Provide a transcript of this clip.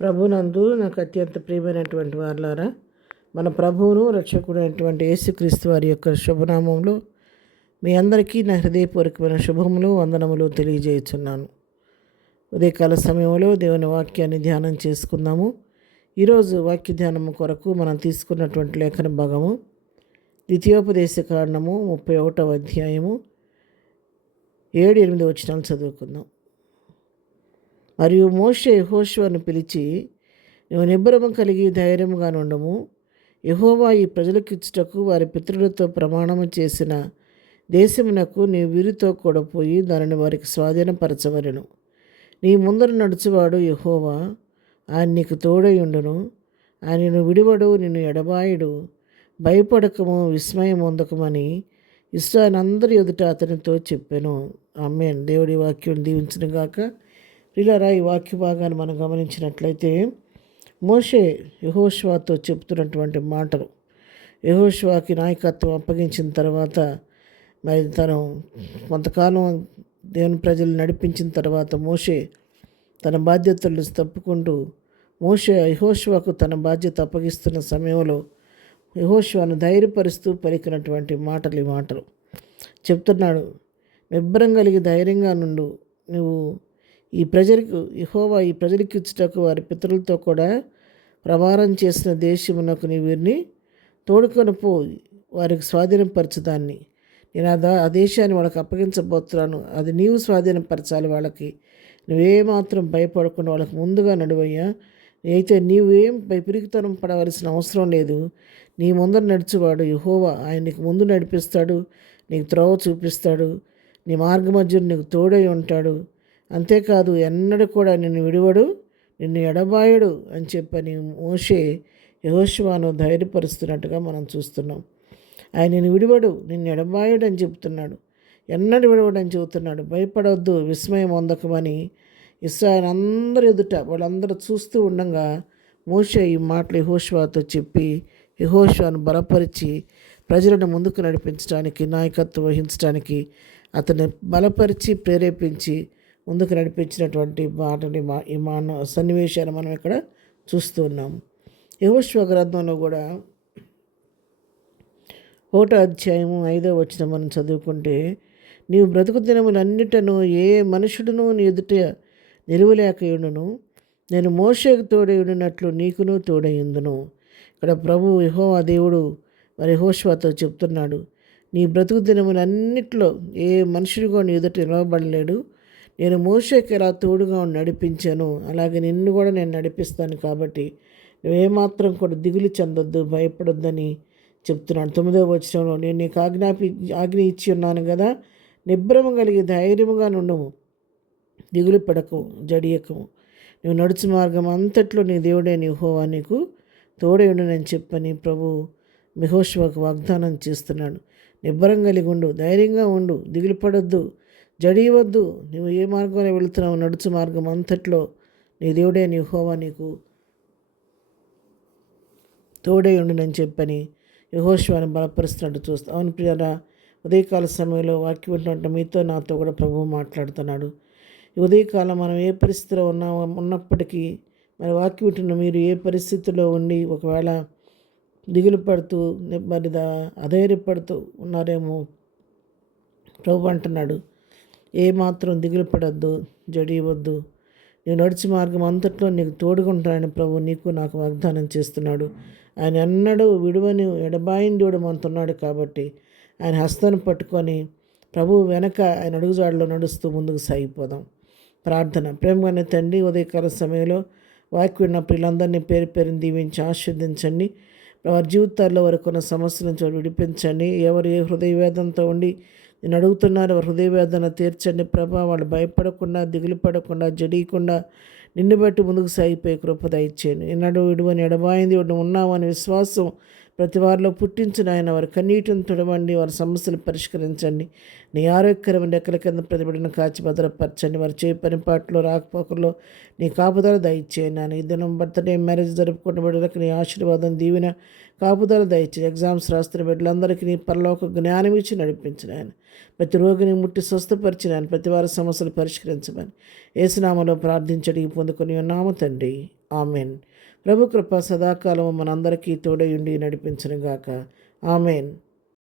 ప్రభునందు నాకు అత్యంత ప్రియమైనటువంటి వారులారా, మన ప్రభువును రక్షకుడైనటువంటి యేసుక్రీస్తు వారి యొక్క శుభనామంలో మీ అందరికీ నా హృదయపూర్వకమైన శుభములు వందనములు తెలియజేస్తున్నాను. ఉదయకాల సమయంలో దేవుని వాక్యాన్ని ధ్యానం చేసుకుందాము. ఈరోజు వాక్య ధ్యానము కొరకు మనం తీసుకున్నటువంటి లేఖన భాగము ద్వితీయోపదేశ కాండము 31వ అధ్యాయము 7-8 వచనాలు చదువుకుందాం. మరియు మోషే యెహోషువను పిలిచి, నువ్వు నిబ్బరము కలిగి ధైర్యముగా నుండము. యెహోవా ఈ ప్రజలకిచ్చుటకు వారి పితరులతో ప్రమాణము చేసిన దేశమునకు నీ వీరితో కూడా పోయి దానిని వారికి స్వాధీనపరచవలెను. నీ ముందర నడుచువాడు యెహోవా, ఆయన నీకు తోడయుండును. ఆయన నిన్ను విడివడు, నిన్ను ఎడబాయుడు. భయపడకము, విస్మయం పొందకమని ఇశ్రాయేలు ఎదుట అతనితో చెప్పెను. ఆమేన్. దేవుడి వాక్యం దీవించును గాక. ప్రియులారా, ఈ వాక్య భాగాన్ని మనం గమనించినట్లయితే మోషే యెహోషువతో చెప్తున్నటువంటి మాటలు, యెహోషువకి నాయకత్వం అప్పగించిన తర్వాత మరి తను కొంతకాలం దేవుని ప్రజలు నడిపించిన తర్వాత మోషే తన బాధ్యతలు తప్పుకుంటూ యెహోషువకు తన బాధ్యత అప్పగిస్తున్న సమయంలో యెహోషువను ధైర్యపరుస్తూ పలికినటువంటి మాటలు ఈ మాటలు చెప్తున్నాడు. నిబ్బరం కలిగి ధైర్యంగా నుండు. నువ్వు యెహోవా ఈ ప్రజలకు ఇచ్చుటకు వారి పితరులతో కూడా ప్రమాణం చేసిన దేశమునకు నీ వీరిని తోడుకొని పోయి వారికి స్వాధీనపరచుదాన్ని. నేను ఆ దేశాన్ని వాళ్ళకి అప్పగించబోతున్నాను. అది నీవు స్వాధీనపరచాలి. వాళ్ళకి నువ్వేమాత్రం భయపడకుండా వాళ్ళకి ముందుగా నడువయ్యా. అయితే నీవేం పిరికితనం పడవలసిన అవసరం లేదు. నీ ముందర నడిచేవాడు యెహోవా, ఆయన నీకు ముందు నడిపిస్తాడు, నీకు త్రోవ చూపిస్తాడు, నీ మార్గ మధ్యలో నీకు తోడై ఉంటాడు. అంతేకాదు, ఎన్నడూ కూడా నిన్ను విడివడు, నిన్ను ఎడబాయుడు అని చెప్పని మోషే యెహోషువను ధైర్యపరుస్తున్నట్టుగా మనం చూస్తున్నాం. ఆయన నిన్ను విడివడు, నిన్ను ఎడబాయుడు అని చెప్తున్నాడు. ఎన్నడూ విడవడు అని చెబుతున్నాడు. భయపడవద్దు, విస్మయం పొందకమని ఇశ్రాయేలు అందరి ఎదుట వాళ్ళందరూ చూస్తూ ఉండగా మోషే ఈ మాటలు యెహోషువతో చెప్పి యెహోషువను బలపరిచి ప్రజలను ముందుకు నడిపించడానికి, నాయకత్వం వహించడానికి అతన్ని బలపరిచి ప్రేరేపించి ముందుకు నడిపించినటువంటి ఈ సన్నివేశాన్ని మనం ఇక్కడ చూస్తూ ఉన్నాము. యెహోషువ గ్రంథంలో కూడా 1వ అధ్యాయము 5వ వచనం మనం చదువుకుంటే, నీవు బ్రతుకు దినములన్నిటను ఏ మనుషుడును నీ ఎదుట నిలువలేకయుండును. నేను మోషేకు తోడయుడినట్లు నీకును తోడయుందును. ఇక్కడ ప్రభు యెహోవా దేవుడు మరి యెహోషువతో చెప్తున్నాడు, నీ బ్రతుకు దినములన్నిట్లో ఏ మనుషుడు కూడా నీ ఎదుట నిలవబడలేడు. నేను మోషేకి ఎలా తోడుగా నడిపించాను, అలాగే నిన్ను కూడా నేను నడిపిస్తాను. కాబట్టి నువ్వేమాత్రం కూడా దిగులు చెందొద్దు, భయపడొద్దని చెప్తున్నాడు. 9వ వచనంలో, నేను నీకు ఆజ్ఞ ఇచ్చి ఉన్నాను కదా, నిబ్బరము కలిగి ధైర్యముగా నుండము, దిగులు పడకు, జడియకము. నువ్వు నడుచు మార్గం అంతట్లో నీ దేవుడైన యెహోవా నీకు తోడై ఉండునని చెప్పని ప్రభు యెహోషువకు వాగ్దానం చేస్తున్నాడు. నిబ్బరం కలిగి ఉండు, ధైర్యంగా ఉండు, దిగులు పడొద్దు, జడియవద్దు. నువ్వు ఏ మార్గంలో వెళుతున్నావు, నడుచు మార్గం అంతట్లో నీ దేవుడైన యెహోవా నీకు తోడై ఉండునని చెప్పని యెహోషువను బలపరుస్తున్నట్టు చూస్తాం. అవును ప్రియులారా, ఉదయకాల సమయంలో వాక్యం వింటున్నట్టు మీతో నాతో కూడా ప్రభువు మాట్లాడుతున్నాడు. ఈ ఉదయకాలం మనం ఏ పరిస్థితిలో ఉన్నప్పటికీ మరి వాక్యం వింటున్న మీరు ఏ పరిస్థితిలో ఉండి ఒకవేళ దిగులు పడుతూ మరి అధైర్యపడుతూ ఉన్నారేమో, ప్రభు అంటున్నాడు, ఏమాత్రం దిగులు పడద్దు, జడియవద్దు. నేను నడిచి మార్గం అంతట్లో నీకు తోడుకుంటానని ప్రభు నీకు నాకు వాగ్దానం చేస్తున్నాడు. ఆయన ఎన్నడూ విడువని ఎడబాయిని దేవుడు మనతున్నాడు. కాబట్టి ఆయన హస్తాన్ని పట్టుకొని ప్రభు వెనక ఆయన అడుగుజాడలో నడుస్తూ ముందుకు సాగిపోదాం. ప్రార్థన. ప్రేమగానే తండ్రి, ఉదయకాల సమయంలో వాక్యం విన్న పిల్లలందరినీ పేరు పేరుని దీవించి ఆశీర్వదించండి. వారి జీవితాల్లో వారికి ఉన్న సమస్యల నుంచి విడిపించండి. ఎవరు ఏ హృదయ వేదనతో ఉండి నేను అడుగుతున్నారు, వారి హృదయ వేదన తీర్చండి ప్రభా. వాళ్ళు భయపడకుండా, దిగులు పడకుండా, జడియకుండా నిన్ను బట్టి ముందుకు సాగిపోయే కృప దయచేయండి. ఎన్నడూ విడువని ఎడబాయింది ఉన్నామని విశ్వాసం ప్రతి వారిలో పుట్టించిన ఆయన వారి కన్నీటిని తుడవండి, వారి సమస్యలు పరిష్కరించండి. నీ ఆరోగ్యకరమైన రెక్కల కింద ప్రతిబడిన కాచి భద్రపరచండి. వారి చేయి పనిపాట్లో రాకపోకల్లో నీ కాపుదల దయచేయండి. ఆయన ఈ దినం బర్త్డే మ్యారేజ్ జరుపుకున్న బిడ్డలకు నీ ఆశీర్వాదం దీవెన కాపుదల దయచేయండి. ఎగ్జామ్స్ రాస్తున్న బిడ్డలందరికీ నీ పరలోక జ్ఞానం ఇచ్చి నడిపించిన ఆయన ప్రతి రోగిని ముట్టి స్వస్థపరిచిన ఆయన ప్రతి వారి సమస్యలు పరిష్కరించమని యేసు నామములో ప్రార్థించడి పొందుకొని ఉన్నాము తండ్రి. ఆమెన్. ప్రభు కృప సదాకాలము మనందరికీ తోడయుండి నడిపించునుగాక. ఆమెన్.